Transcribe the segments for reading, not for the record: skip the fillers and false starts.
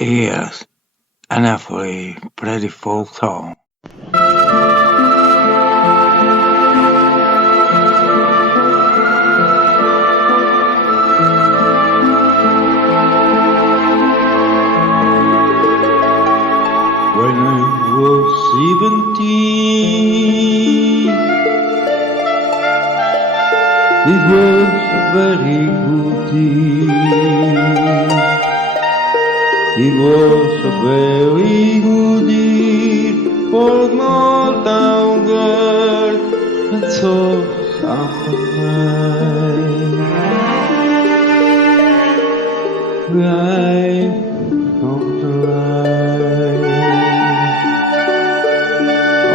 Yes, and I play pretty full tone. When I was 17, it was a very good year. It was a very good year for a small town girl and so someone right from the line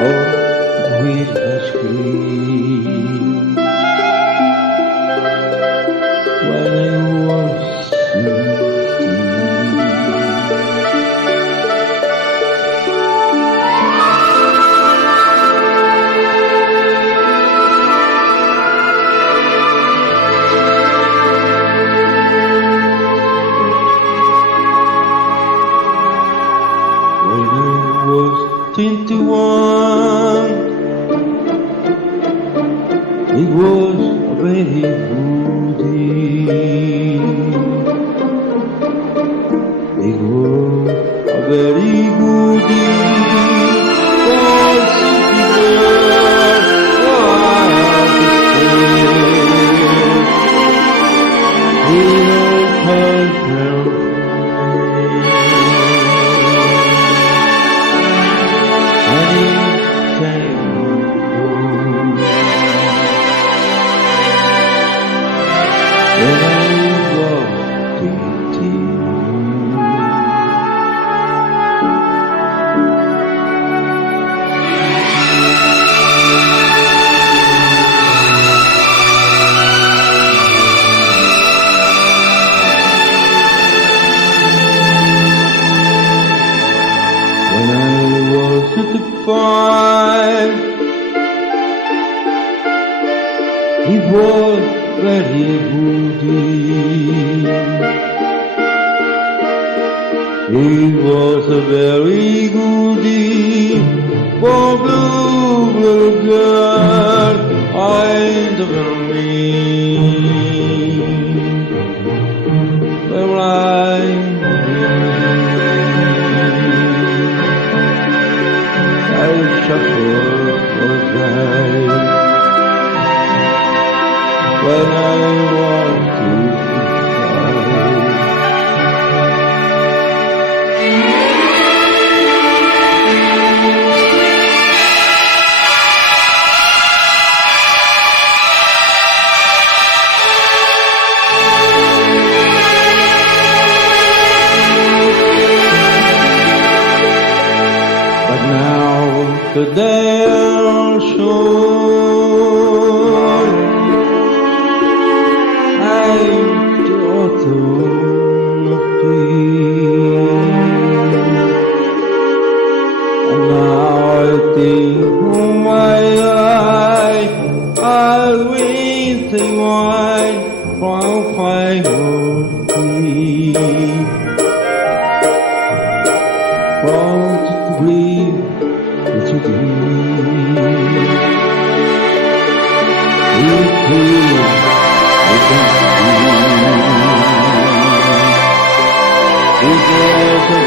of witness green. When I was 17, when I was 21, it was a very good year. It was a very good year for city girls. So I had to stay with all her girlfriends. And it came home when I was 18. When I was 35, it was very good year. It was a very good year for blue girl I never meet. Well, I shuffle was right when I was too high. But now today I'll show I'm totally free. And now I think of my life, I'll win the wine from finally from to breathe to dream. With you, I can see. It was a